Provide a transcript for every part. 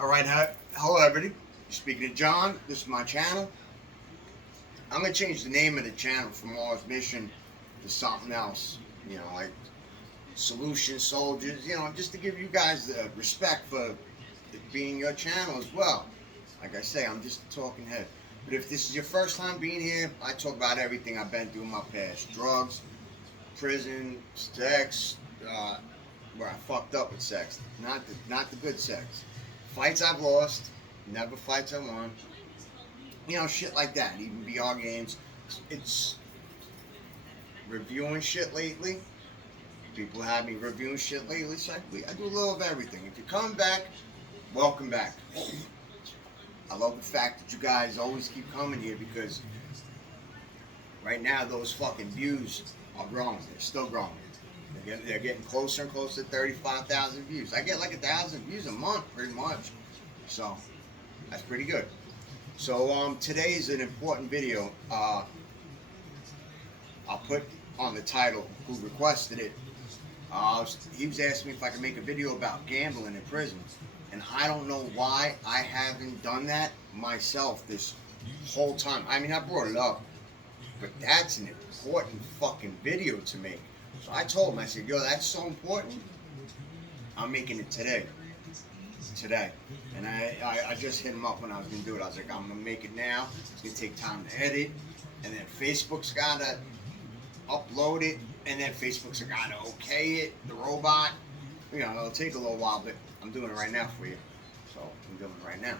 Alright, hello everybody. Speaking to John, this is my channel. I'm going to change the name of the channel from Mars Mission to something else. Like Solution Soldiers, just to give you guys the respect for it being your channel as well. Like I say, I'm just a talking head. But if this is your first time being here, I talk about everything I've been through in my past. Drugs, prison, sex, where I fucked up with sex. Not the good sex. Fights I've lost, never fights I won. Shit like that. Even VR games. It's reviewing shit lately. People have me reviewing shit lately, so I do a little of everything. If you're coming back, welcome back. I love the fact that you guys always keep coming here because right now those fucking views are growing. They're still growing. They're getting closer and closer to 35,000 views. I get like 1,000 views a month, pretty much. So that's pretty good. So today is an important video. I'll put on the title who requested it. He was asking me if I could make a video about gambling in prison, and I don't know why I haven't done that myself this whole time. I mean, I brought it up, but that's an important fucking video to make. So I told him, I said, yo, that's so important. I'm making it today. And I just hit him up when I was going to do it. I was like, I'm going to make it now. It's going to take time to edit. And then Facebook's got to upload it. And then Facebook's got to okay it, the robot. It'll take a little while, but I'm doing it right now for you. So I'm doing it right now.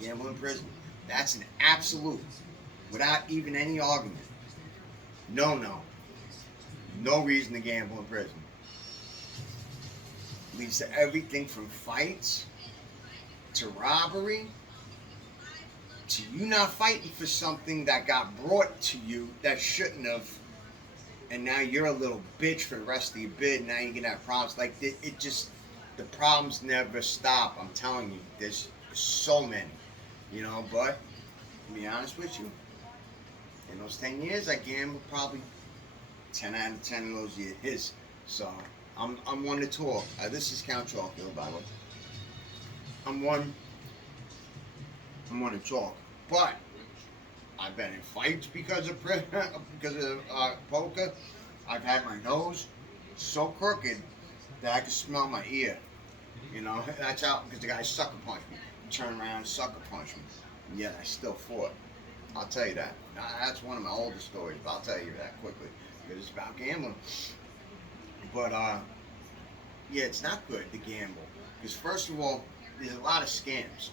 Gambling in prison. That's an absolute, without even any argument. No reason to gamble in prison. Leads to everything from fights to robbery to you not fighting for something that got brought to you that shouldn't have, and now you're a little bitch for the rest of your bid. Now you're gonna have problems. Like it just, the problems never stop. I'm telling you, there's so many, But to be honest with you, in those 10 years, I gambled probably 10 out of 10 of those years. So I'm one to talk. This is Count Chalkhill, by the way. I'm one to talk. But I've been in fights because of poker. I've had my nose so crooked that I could smell my ear. That's out because the guy sucker punched me. Turn around and sucker punched me. And yet I still fought. I'll tell you that. That's one of my oldest stories, but I'll tell you that quickly. Because it's about gambling. But, yeah, it's not good to gamble. Because, first of all, there's a lot of scams.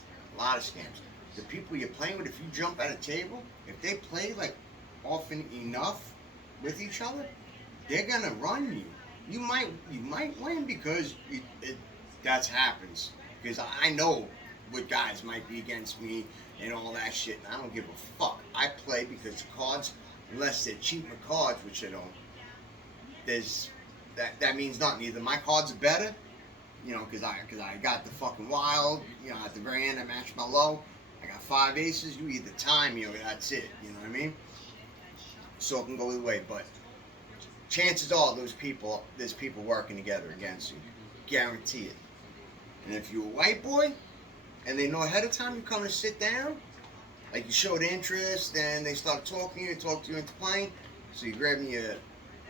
The people you're playing with, if you jump at a table, if they play, like, often enough with each other, they're going to run you. You might win because that happens. Because I know what guys might be against me and all that shit, and I don't give a fuck. I play because the cards, unless they're cheating the cards, which they don't, that means nothing. Either my cards are better, because I got the fucking wild, at the very end I matched my low. I got 5 aces. You either time me or that's it. You know what I mean? So it can go either way, but chances are there's people working together against you. Guarantee it. And if you're a white boy, and they know ahead of time you're coming to sit down, like you showed interest, and they start talking to you into playing, so you grab me your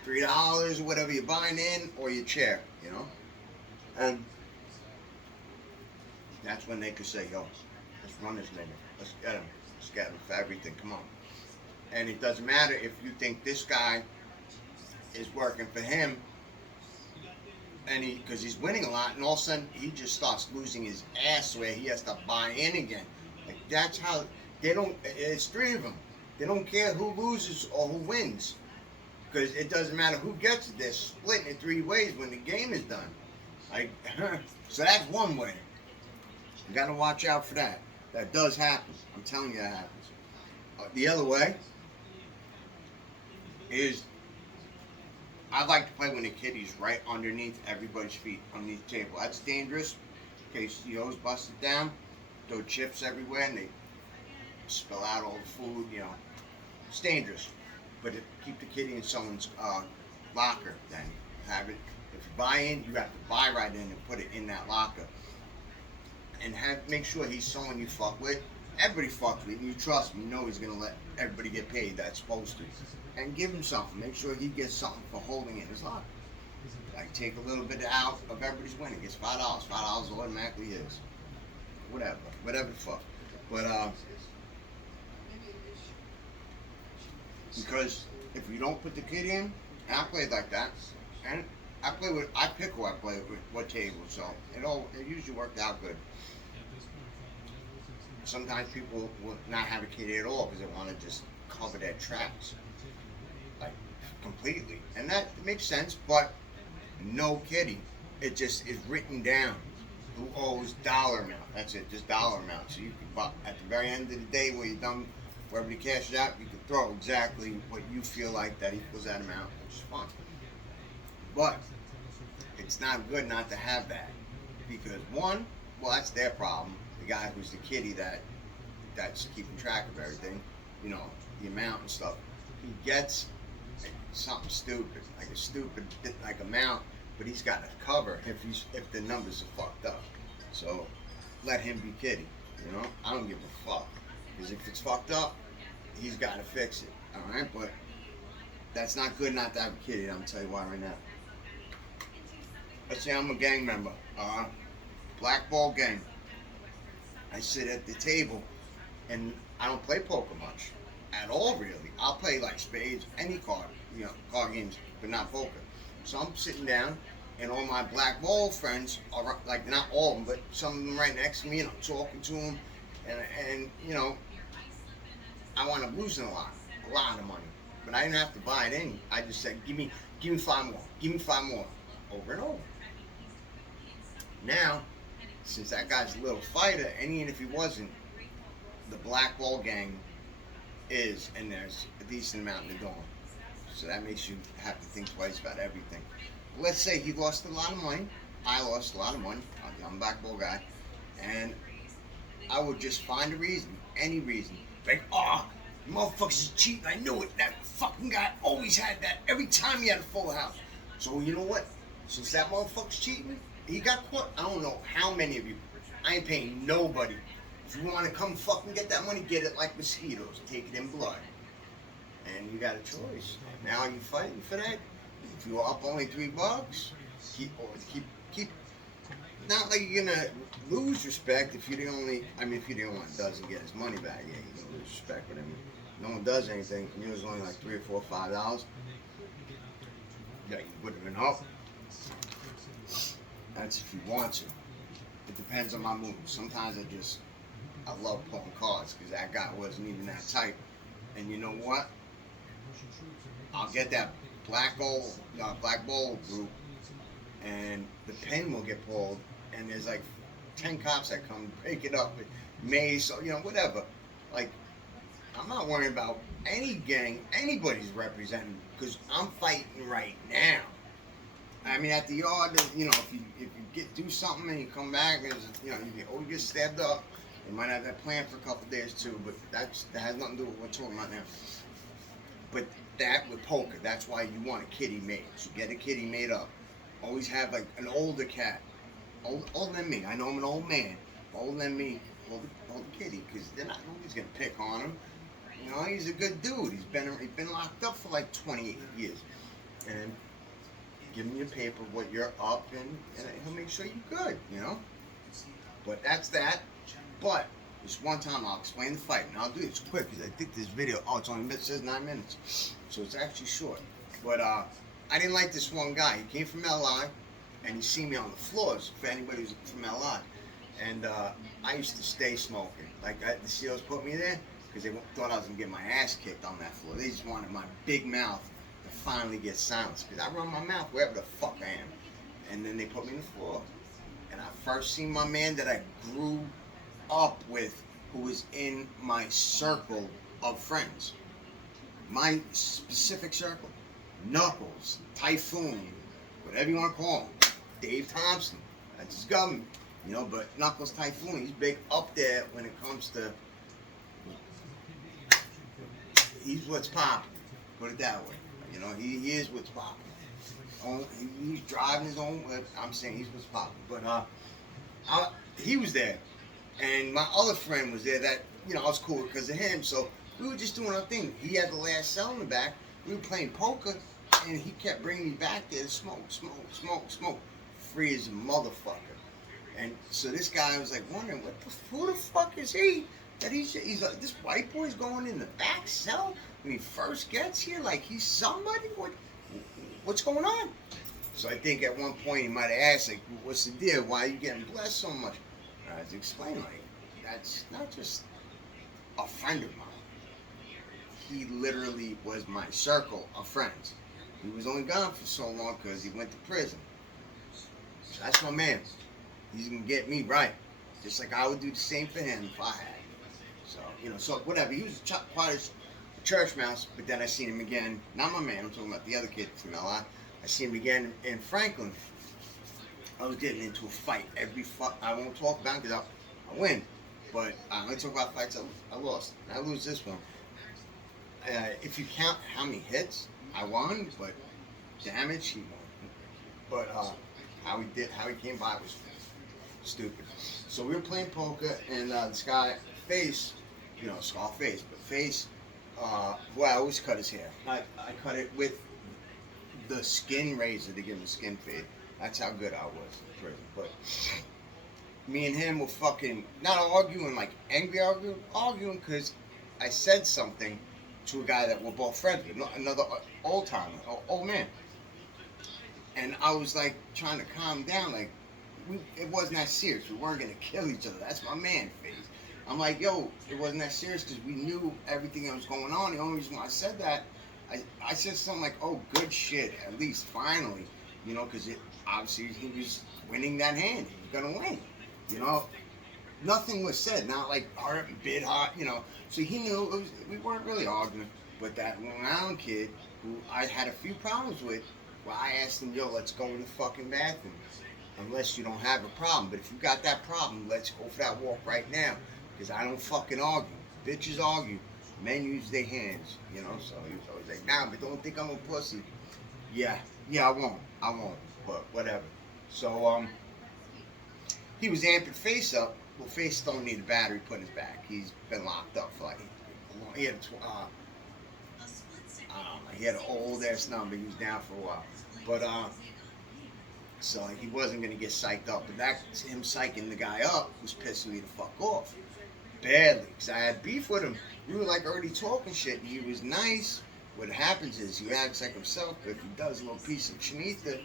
$3 or whatever you're buying in, or your chair, and that's when they could say, yo, let's run this nigga, let's get him for everything, come on. And it doesn't matter if you think this guy is working for him, and because he's winning a lot, and all of a sudden he just starts losing his ass where he has to buy in again. Like, that's how they don't. It's 3 of them. They don't care who loses or who wins, because it doesn't matter who gets it. They're splitting it 3 ways when the game is done. Like, so that's one way. You gotta watch out for that. That does happen. I'm telling you, that happens. The other way is, I like to play when the kitty's right underneath everybody's feet, underneath the table. That's dangerous. In case the hose busted down, throw chips everywhere, and they spill out all the food. It's dangerous. But keep the kitty in someone's locker. Then have it. If you buy in, you have to buy right in and put it in that locker. and make sure he's someone you fuck with. Everybody fucks with, and you trust him. You know he's gonna let everybody get paid that's supposed to, and give him something. Make sure he gets something for holding it in his locker. Like take a little bit out of everybody's winning. Gets $5. $5 automatically is. Whatever the fuck. But because if you don't put the kid in, and I play like that, and I pick who I play with, what table, so it usually worked out good. Sometimes people will not have a kitty at all because they want to just cover their tracks, like completely, and that makes sense. But no kitty, it just is written down who owes dollar amount. That's it, just dollar amount. So you can, at the very end of the day, when you're done, where everybody cashes out, you can throw exactly what you feel like that equals that amount, which is fun. But it's not good not to have that, because one, well, that's their problem. The guy who's the kitty that's keeping track of everything, you know, the amount and stuff. He gets something stupid, like a stupid like amount, but he's got to cover if the numbers are fucked up. So let him be kitty. You know, I don't give a fuck, because if it's fucked up, he's got to fix it. All right, but that's not good not to have a kitty. I'm gonna tell you why right now. Let's say I'm a gang member, black ball gang. I sit at the table, and I don't play poker much at all, really. I'll play like spades, any card, you know, card games, but not poker. So I'm sitting down, and all my black ball friends are like, not all of them, but some of them right next to me, and I'm talking to them, and you know, I wound up losing a lot of money, but I didn't have to buy it in. I just said, give me 5 more, give me 5 more, over and over. Now, since that guy's a little fighter, and even if he wasn't, the black ball gang is, and there's a decent amount in the dorm. So that makes you have to think twice about everything. Let's say he lost a lot of money. I lost a lot of money. I'm a black ball guy. And I would just find a reason, any reason. Like, oh, motherfuckers is cheating. I knew it. That fucking guy always had that every time he had a full house. So you know what? Since that motherfucker's cheating, he got caught. I don't know how many of you. I ain't paying nobody. If you want to come fucking get that money, get it like mosquitoes. Take it in blood. And you got a choice. Now you fighting for that. If you're up only $3, keep. Not like you're gonna lose respect if you're the only. I mean, if you're the only one that doesn't get his money back, yeah, you're gonna lose respect. But I mean, no one does anything, and yours only like $3 or $4 or $5. Yeah, you would have been up. That's if you want to. It depends on my mood. Sometimes I love pulling cards because that guy wasn't even that type. And you know what? I'll get that black ball group, and the pen will get pulled, and there's like 10 cops that come break it up with mace, or, you know, whatever. Like, I'm not worrying about any gang anybody's representing, because I'm fighting right now. I mean, at the yard, you know, if you do something and you come back, and you know, you get stabbed up. You might have that plan for a couple of days too, but that has nothing to do with what we're talking about now. But that with poker, that's why you want a kitty made. So get a kitty made up. Always have like an older cat, older than me. I know I'm an old man, older than me. Hold the kitty, because nobody's gonna pick on him. You know, he's a good dude. He's been locked up for like 28 years, and give him your paper, what you're up, and he'll make sure you're good. You know. But that's that. But this one time I'll explain the fight, and I'll do this quick because I think this video, it says 9 minutes, so it's actually short. But I didn't like this one guy. He came from LI, and he seen me on the floors, for anybody who's from LI. And I used to stay smoking. Like, the CEOs put me there because they thought I was going to get my ass kicked on that floor. They just wanted my big mouth to finally get silenced, because I run my mouth wherever the fuck I am. And then they put me on the floor. And I first seen my man that I grew up with, who was in my circle of friends. My specific circle. Knuckles, Typhoon, whatever you want to call him. Dave Thompson. That's his government. You know, but Knuckles, Typhoon, he's big up there when it comes to... He's what's popping. Put it that way. You know, he is what's popping. He's driving his own... I'm saying he's what's popping. But, he was there, and my other friend was there. That I was cool because of him. So we were just doing our thing. He had the last cell in the back. We were playing poker, and he kept bringing me back there to smoke, free as a motherfucker. And so this guy was like wondering, who the fuck is he? That he's like, this white boy's going in the back cell when he first gets here, like he's somebody. What's going on? So I think at one point he might have asked, like, what's the deal? Why are you getting blessed so much? I had to explain, like, that's not just a friend of mine. He literally was my circle of friends. He was only gone for so long because he went to prison. So that's my man. He's gonna get me right, just like I would do the same for him if I had. So so whatever. He was quite a church mouse, but then I seen him again. Not my man. I'm talking about the other kid from LI. I seen him again in Franklin. I was getting into a fight I won't talk about it because I win, but I'm gonna talk about fights I lost. I lose this one. If you count how many hits, I won, but damage he won. But how he came by was stupid. So we were playing poker, and this guy, Face, Scar Face, but Face, I always cut his hair. I cut it with the skin razor to give him a skin fade. That's how good I was in prison. But me and him were fucking, not arguing, like angry arguing because I said something to a guy that we're both friends with, another old timer, old man. And I was like trying to calm down, like, it wasn't that serious. We weren't gonna kill each other. That's my man, Face. I'm like, yo, it wasn't that serious because we knew everything that was going on. The only reason why I said that, I said something like, oh, good shit, at least finally, because obviously he was winning that hand. He was gonna win, Nothing was said, not like hard, bit hot, So he knew we weren't really arguing. But that Long Island kid, who I had a few problems with, well, I asked him, yo, let's go in the fucking bathroom. Unless you don't have a problem. But if you got that problem, let's go for that walk right now. Because I don't fucking argue. Bitches argue. Men use their hands, So he was always like, nah, but don't think I'm a pussy. Yeah, I won't. But whatever. So, he was amping Face up. Well, Face don't need a battery put in his back. He's been locked up for like, he had he had an old ass number. He was down for a while. But, so he wasn't going to get psyched up. But him psyching the guy up was pissing me the fuck off. Badly. Because I had beef with him. We were like already talking shit. And he was nice. What happens is he acts like himself. But if he does a little piece of chinita,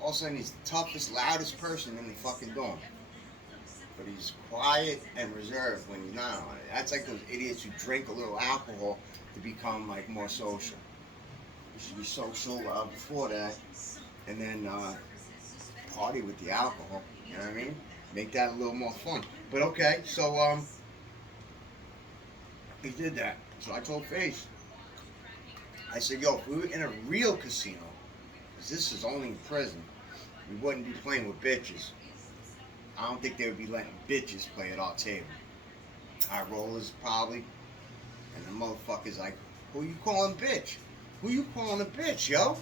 all of a sudden he's the toughest, loudest person in the fucking dorm. But he's quiet and reserved when he's not on it. That's like those idiots who drink a little alcohol to become like more social. You should be social before that. And then party with the alcohol, you know what I mean? Make that a little more fun. But okay, so he did that. So I told Face, I said, yo, if we were in a real casino, because this is only in prison, we wouldn't be playing with bitches. I don't think they would be letting bitches play at our table. High rollers probably. And the motherfucker's like, who you calling bitch? Who you calling a bitch, yo?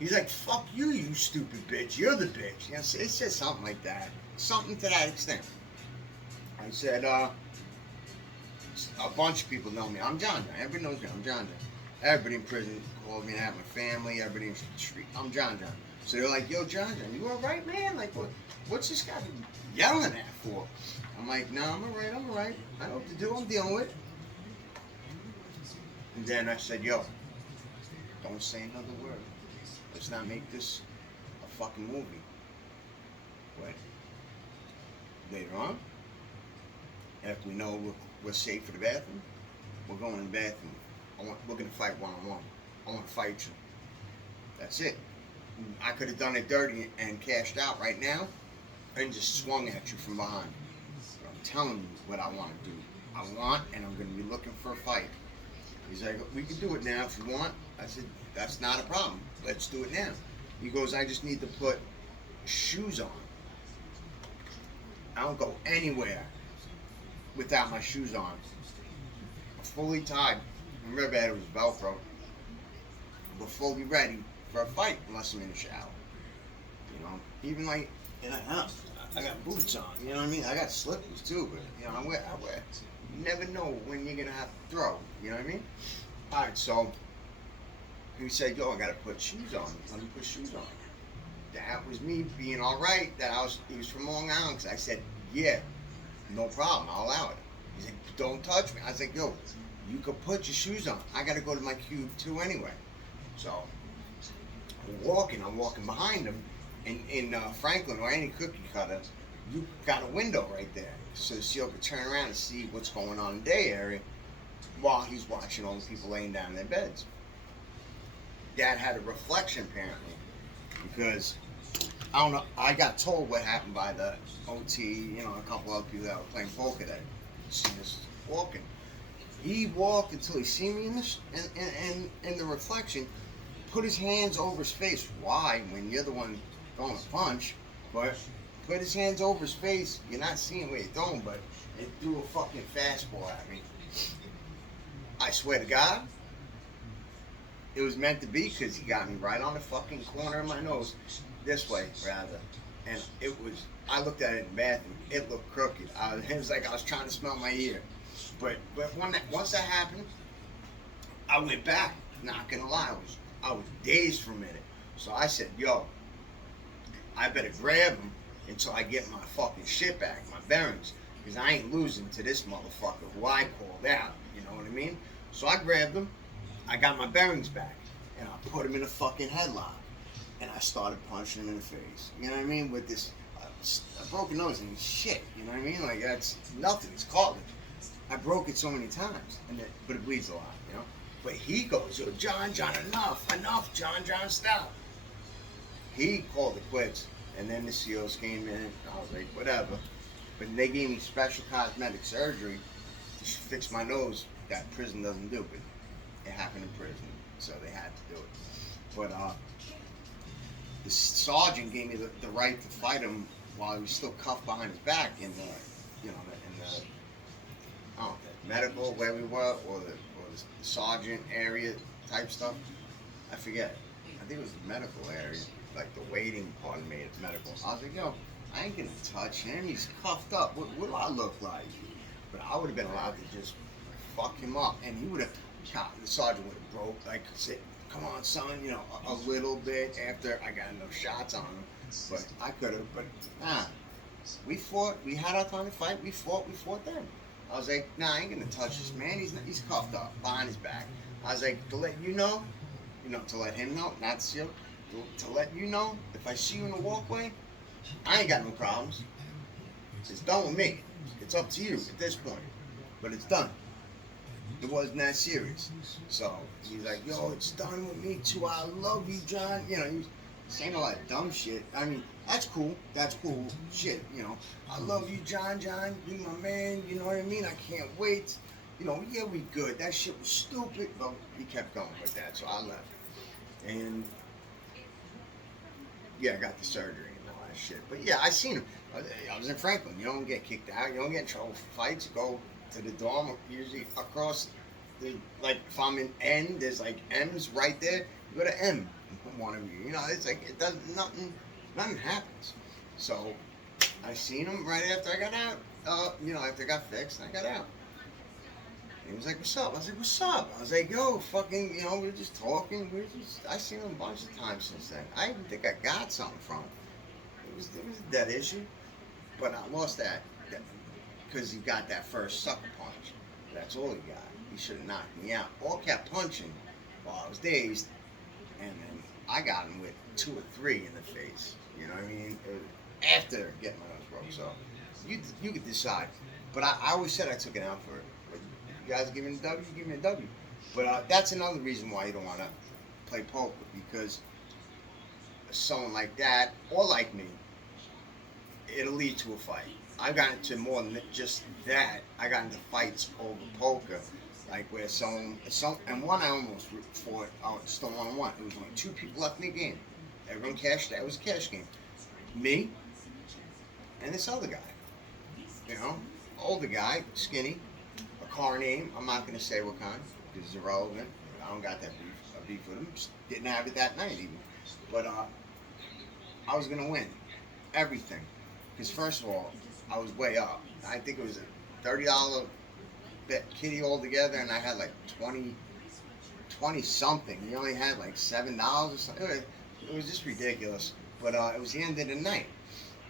He's like, fuck you, you stupid bitch. You're the bitch. It said something like that. Something to that extent. I said, a bunch of people know me. I'm John John. Everybody knows me. I'm John John. Everybody in prison called me that. My family, everybody in the street. I'm John John. So they're like, yo, John John, you alright, man? Like, what's this guy yelling at for? I'm like, no, I'm alright. I know what to do. I'm dealing with it. And then I said, yo, don't say another word. Let's not make this a fucking movie. But later on, after we know we're safe for the bathroom, we're going in the bathroom. We're going to fight one-on-one. I want to fight you. That's it. I could have done it dirty and cashed out right now and just swung at you from behind. But I'm telling you what I want to do. I want, and I'm going to be looking for a fight. He's like, we can do it now if you want. I said, that's not a problem. Let's do it now. He goes, I just need to put shoes on. I don't go anywhere without my shoes on. I'm fully tied. Remember, it was Velcro. We're fully ready for a fight unless I'm in the shower. Even like in a house. I got boots on. You know what I mean? I got slippers too, but you know, I wear. You never know when you're gonna have to throw. You know what I mean? All right, so he said, "Yo, I gotta put shoes on. Let me put shoes on." That was me being all right. He was from Long Island. Cause I said, "Yeah, no problem. I'll allow it." He's like, "Don't touch me." I was like, "Yo, you could put your shoes on. I gotta go to my cube too anyway." So I'm walking behind him. In Franklin or any cookie cutter, you got a window right there, so the seal could turn around and see what's going on in the day area while he's watching all the people laying down in their beds. Dad had a reflection apparently, because I don't know. I got told what happened by the OT. You know, a couple other people that were playing poker that seen us walking. He walked until he seen me in the reflection. Put his hands over his face. Why? When you're the one going to punch, but put his hands over his face. You're not seeing where he's throwing, but it threw a fucking fastball at me. I swear to God, it was meant to be, because he got me right on the fucking corner of my nose, this way rather, and it was. I looked at it in the bathroom. It looked crooked. It was like I was trying to smell my ear. But once that happened, I went back. Not gonna lie, I was dazed for a minute. So I said, "Yo, I better grab him until I get my fucking shit back, my bearings, because I ain't losing to this motherfucker who I called out." You know what I mean? So I grabbed him. I got my bearings back, and I put him in a fucking headlock, and I started punching him in the face. You know what I mean? With this a broken nose and shit. You know what I mean? Like, that's nothing. It's cartilage. I broke it so many times, but it bleeds a lot. You know. But he goes, "Yo, John, enough, John, stop." He called it quits, and then the SEALs came in. I was like, whatever. But they gave me special cosmetic surgery to fix my nose that prison doesn't do. But it happened in prison, so they had to do it. But the sergeant gave me the right to fight him while he was still cuffed behind his back in the, I don't know, the medical where we were, or the sergeant area type stuff. I forget. I think it was the medical area, like the waiting part made it medical. I was like, "Yo, I ain't gonna touch him. He's cuffed up. What do I look like?" But I would have been allowed to just fuck him up, and he would have. The sergeant would have broke, like, said, "Come on, son," you know, a little bit after I got enough shots on him. But I could have. But nah, we fought. We had our time to fight. We fought them. I was like, "Nah, I ain't gonna touch this man. He's cuffed up behind his back." I was like, "To let you know, to let him know, not to you, to let you know, if I see you in the walkway, I ain't got no problems. It's done with me. It's up to you at this point, but it's done. It wasn't that serious." So he's like, "Yo, it's done with me too. I love you, John." You know, he was saying all that dumb shit. I mean, that's cool. That's cool shit. You know, "I love you, John. You my man." You know what I mean? "I can't wait." You know, "Yeah, we good." That shit was stupid, but he kept going with that, so I left. And yeah, I got the surgery and all that shit. But yeah, I seen him. I was in Franklin. You don't get kicked out. You don't get in trouble for fights. You go to the dorm, usually across the, like, if I'm in N, there's like M's right there. You go to M, one of you. You know, it's like, it doesn't, nothing happens. So I seen him right after I got out. After I got fixed, and I got out. And he was like, "What's up?" I was like, "What's up?" I was like, "Yo, fucking, we were just talking. I seen him a bunch of times since then. I even think I got something from him. It was a dead issue, but I lost that because he got that first sucker punch. That's all he got. He should have knocked me out, or kept punching while I was dazed, and then I got him with 2 or 3 in the face. You know what I mean? It was after getting my nose broke. So you could decide. But I always said I took it out for it. But you guys give me a W, you give me a W. But that's another reason why you don't want to play poker, because someone like that, or like me, it'll lead to a fight. I got into more than just that. I got into fights over poker, like where and one I almost fought. Still 1-on-1. It was only 2 people left in the game. Everyone cashed out. It was a cash game. Me and this other guy. You know, older guy, skinny, a car name. I'm not going to say what kind because it's irrelevant. I don't got that beef with him. Didn't have it that night even. But I was going to win everything. Because first of all, I was way up. I think it was a $30 bet kitty altogether, and I had like 20 something. He only had like $7 or something. It was just ridiculous. But it was the end of the night,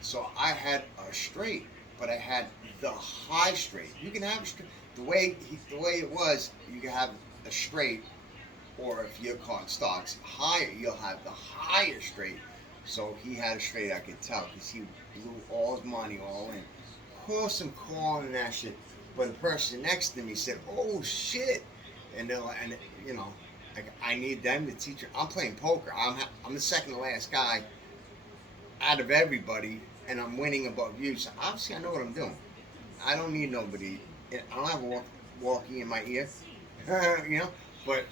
so I had a straight, but I had the high straight. You can have a straight the way it was. You can have a straight, or if your card starts higher, you'll have the higher straight. So he had a straight. I could tell because he blew all his money all in. Of course, I'm calling that shit. But the person next to me said, "Oh shit," and they're like, and you know, like I need them to teach her. I'm playing poker. I'm the second to last guy out of everybody, and I'm winning above you. So obviously, I know what I'm doing. I don't need nobody. I don't have a walkie in my ear, you know. But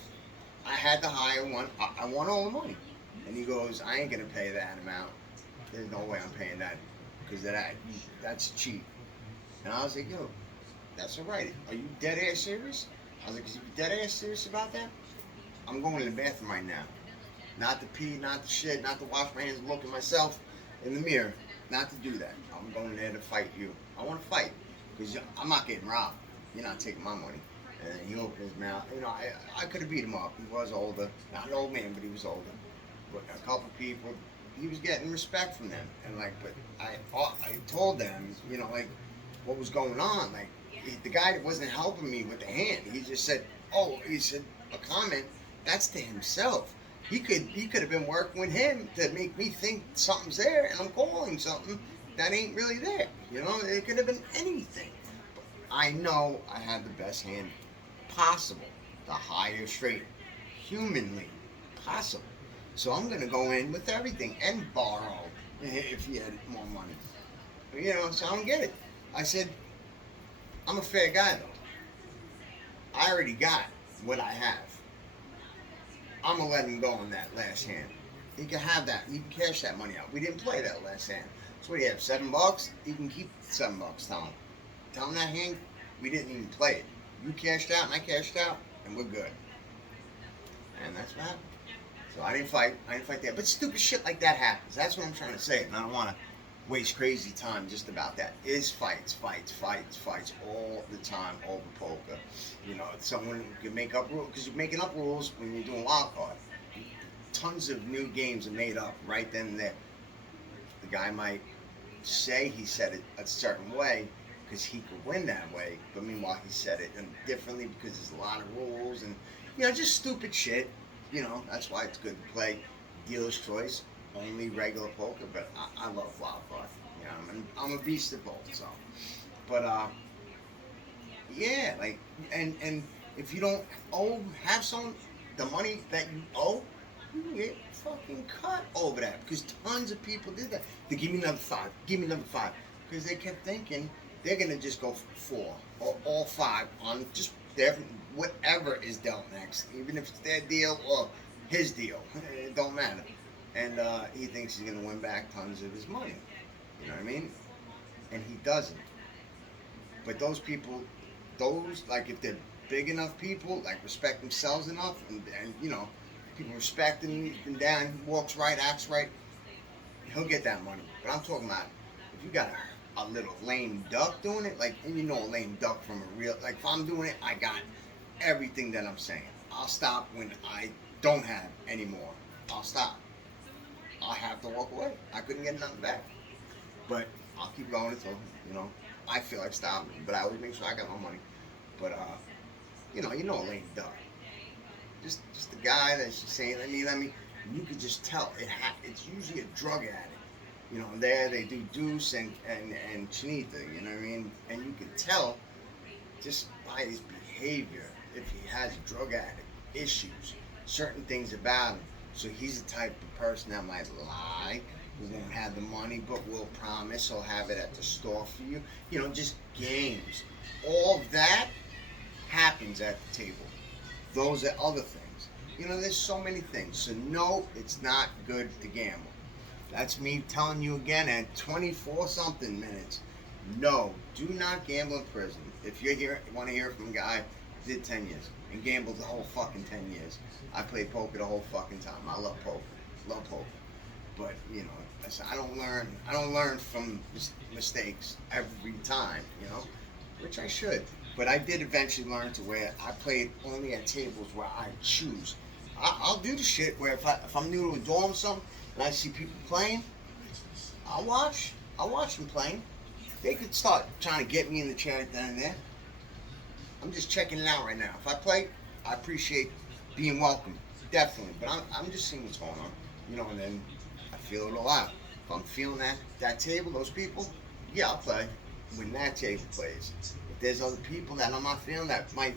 I had the higher one. I won all the money. And he goes, "I ain't gonna pay that amount. There's no way I'm paying that because that's cheap." And I was like, "Yo, that's all right. Are you dead ass serious?" I was like, "Is you dead ass serious about that? I'm going to the bathroom right now. Not to pee, not to shit, not to wash my hands, look at myself in the mirror. Not to do that. I'm going there to fight you. I want to fight because I'm not getting robbed. You're not taking my money." And then he opened his mouth. You know, I could have beat him up. He was older. Not an old man, but he was older. But a couple people, he was getting respect from them. And like, but I told them, you know, like what was going on. Like the guy that wasn't helping me with the hand, he just said, "Oh," he said a comment. That's to himself. He could have been working with him to make me think something's there, and I'm calling something that ain't really there. You know, it could have been anything. But I know I had the best hand possible, the higher straight, humanly possible. So I'm gonna go in with everything and borrow if he had more money. You know, so I don't get it. I said, I'm a fair guy though. I already got what I have. I'm gonna let him go on that last hand. He can have that. He can cash that money out. We didn't play that last hand. So what do you have? $7? He can keep $7. Tell him. Tell him that hand. We didn't even play it. You cashed out and I cashed out, and we're good. And that's what happened. So I didn't fight that. But stupid shit like that happens. That's what I'm trying to say. And I don't want to waste crazy time just about that. Is fights all the time over poker. You know, someone can make up rules because you're making up rules when you're doing wild card. Tons of new games are made up right then and there. The guy might say he said it a certain way because he could win that way, but meanwhile he said it differently because there's a lot of rules and just stupid shit. You know, that's why it's good to play dealer's choice, only regular poker. But I love wild card. You know, I'm a beast at both. So, but yeah, like and if you don't have someone the money that you owe, you can get fucking cut over that because tons of people did that. They give me another five, because they kept thinking they're gonna just go for 4 or all 5 on just their whatever is dealt next, even if it's their deal or his deal. It don't matter. And he thinks he's gonna win back tons of his money. You know what I mean? And he doesn't. But those people, like if they're big enough people, like respect themselves enough, and you know, people respect him and down, he walks right, acts right, he'll get that money. But I'm talking about if you got a little lame duck doing it, like, and you know a lame duck from a real, like if I'm doing it, I got everything that I'm saying. I'll stop when I don't have any more. I'll stop. I'll have to walk away. I couldn't get nothing back. But I'll keep going until, you know, I feel like stopping. But I always make sure I got my money. But, you know a lame duck. Just the guy that's just saying, let me, you could just tell. It's usually a drug addict. You know, there they do Deuce and Chinita, you know what I mean? And you can tell just by his behavior if he has drug addict issues, certain things about him. So he's the type of person that might lie, who won't have the money, but will promise he'll have it at the store for you. You know, just games. All that happens at the table. Those are other things. You know, there's so many things. So no, it's not good to gamble. That's me telling you again at 24-something minutes. No, do not gamble in prison. If you're here, want to hear from a guy who did 10 years and gambled the whole fucking 10 years. I played poker the whole fucking time. I love poker. But, you know, Listen, I don't learn. I don't learn from mistakes every time, you know, which I should. But I did eventually learn to where I played only at tables where I choose. I'll do the shit where if I'm new to a dorm or something and I see people playing, I'll watch. I'll watch them playing. They could start trying to get me in the chair down there. I'm just checking it out right now. If I play, I appreciate being welcome, definitely. But I'm just seeing what's going on, you know. And then I feel it all out. If I'm feeling that table, those people, yeah, I'll play when that table plays. If there's other people that I'm not feeling that might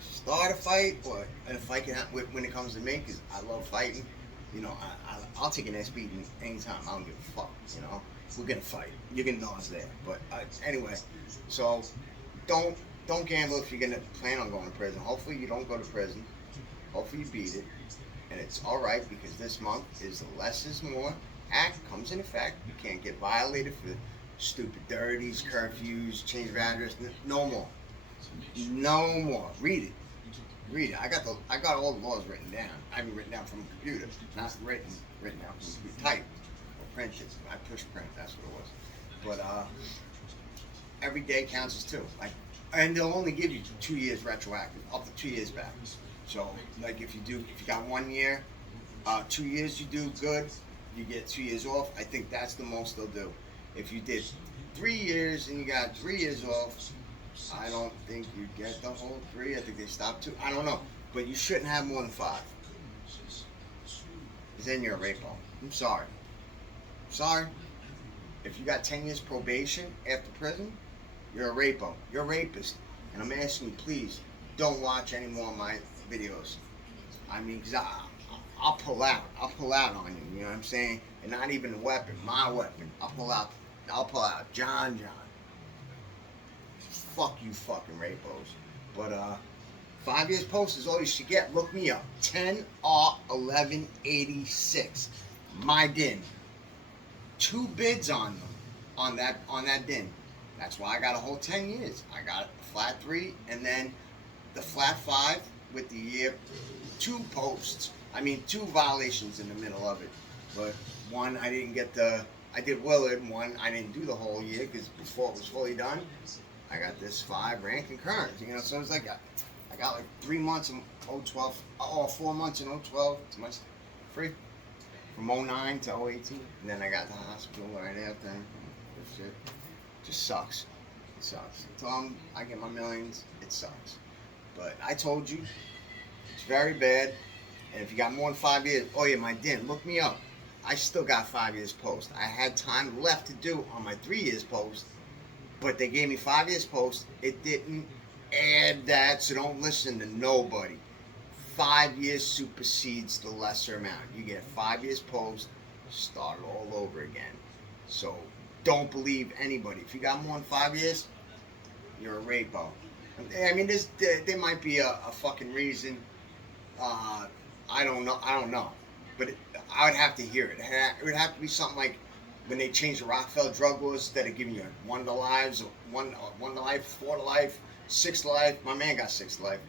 start a fight, or and a fight can happen when it comes to me, because I love fighting. You know, I'll take an ass beating anytime. I don't give a fuck. You know, we're gonna fight. You're gonna know us there. But anyway, so don't gamble if you're gonna plan on going to prison. Hopefully you don't go to prison. Hopefully you beat it, and it's all right, because this month is the less is more act comes in effect. You can't get violated for stupid dirties, curfews, change of address. No more. No more. Read it. Read it. I got all the laws written down. I mean, written down from a computer, not written down from a computer. Type or printed. I push print. That's what it was. But every day counts as two. Like, and they'll only give you 2 years retroactive, up to 2 years back. So, like, if you got 1 year, 2 years you do good, you get 2 years off. I think that's the most they'll do. If you did 3 years and you got 3 years off, I don't think you get the whole 3. I think they stop 2. I don't know. But you shouldn't have more than 5. Because then you're a rapo. I'm sorry. Sorry. If you got 10 years probation after prison, you're a rapo. You're a rapist. And I'm asking you, please, don't watch any more of my videos. I mean, because I'll pull out. I'll pull out on you. You know what I'm saying? And not even a weapon. My weapon. I'll pull out. John. Fuck you fucking rapos. But 5 years post is all you should get. Look me up. 10R1186. My din. 2 bids on them. On that din. That's why I got a whole 10 years. I got a flat 3 and then the flat 5 with the year 2 posts. I mean 2 violations in the middle of it. But one I didn't get I did Willard. One I didn't do the whole year because before it was fully done. I got this 5 ran concurrent. You know, so it's like I got like 3 months in 012. 4 months in 012. It's much free. From 09 to 018. And then I got the hospital right after. Shit. Just sucks. It sucks. Until I get my millions, it sucks. But I told you, it's very bad. And if you got more than 5 years, oh yeah, my din, look me up. I still got 5 years post. I had time left to do on my 3 years post, but they gave me 5 years post. It didn't add that, so don't listen to nobody. 5 years supersedes the lesser amount. You get 5 years post, start all over again. So don't believe anybody. If you got more than 5 years, you're a rapo. I mean, there might be a fucking reason. I don't know. But I would have to hear it. It would have to be something like when they changed the Rockefeller drug laws, instead of giving you 1 to lives, 1 to life, 4 to life, 6 to life. My man got 6 to life.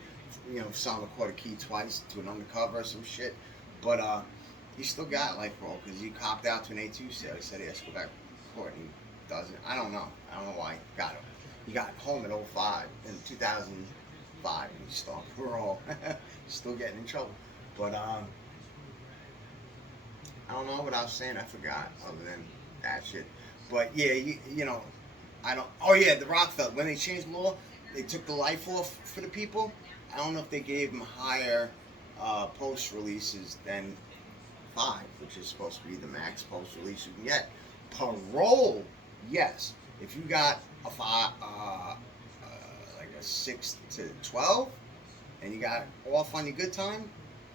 You know, selling a quarter key twice to an undercover or some shit. But he still got life parole because he copped out to an A2 sale. He said he has to go back to court, and he doesn't. I don't know why he got him. He got home in 05, in 2005, and he's still on parole. Still getting in trouble. But I don't know what I was saying. I forgot other than that shit. But yeah, you know, I don't. Oh yeah, the Rockefeller. When they changed the law, they took the life off for the people. I don't know if they gave them higher post releases than 5, which is supposed to be the max post release you can get. Parole, yes. If you got a 5, like a 6 to 12, and you got off on your good time,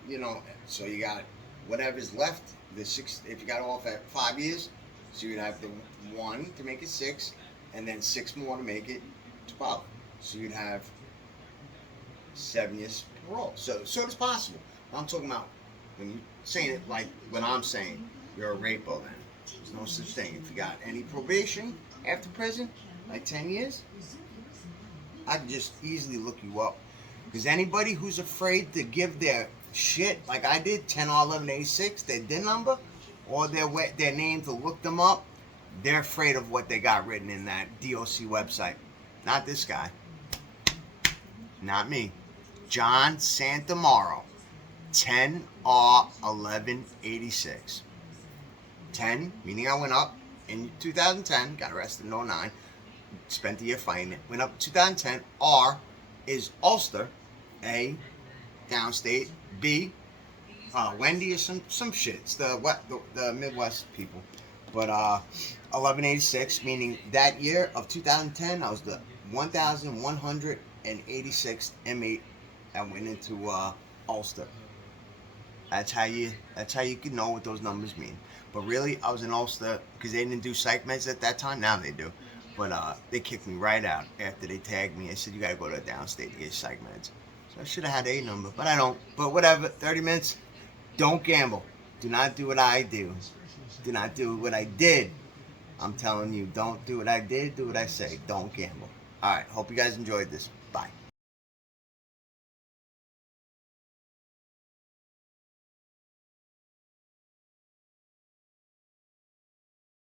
you know, so you got whatever's left. The 6, if you got off at 5 years, so you'd have the 1 to make it 6, and then 6 more to make it 12. So you'd have 7 years parole. So it's possible. I'm talking about when you're saying it like when I'm saying you're a rapo. Then there's no such thing. If you got any probation after prison, like 10 years, I can just easily look you up. Because anybody who's afraid to give their shit, like I did, 10R1186, their DIN number, or their name to look them up, they're afraid of what they got written in that DOC website. Not this guy. Not me. John Santamaro. 10R1186. 10, meaning I went up in 2010, got arrested in 09, spent a year fighting it, went up in 2010. R is Ulster. A, downstate. B, Wendy or some shit. It's the Midwest people. But 1186, meaning that year of 2010, I was the 1,186th inmate that went into Ulster. That's how you can know what those numbers mean. But really, I was in Ulster because they didn't do psych meds at that time. Now they do. But they kicked me right out after they tagged me. They said, you got to go to downstate to get psych meds. So I should have had a number, but I don't. But whatever, 30 minutes. Don't gamble. Do not do what I do. Do not do what I did. I'm telling you, don't do what I did. Do what I say. Don't gamble. All right. Hope you guys enjoyed this. Bye.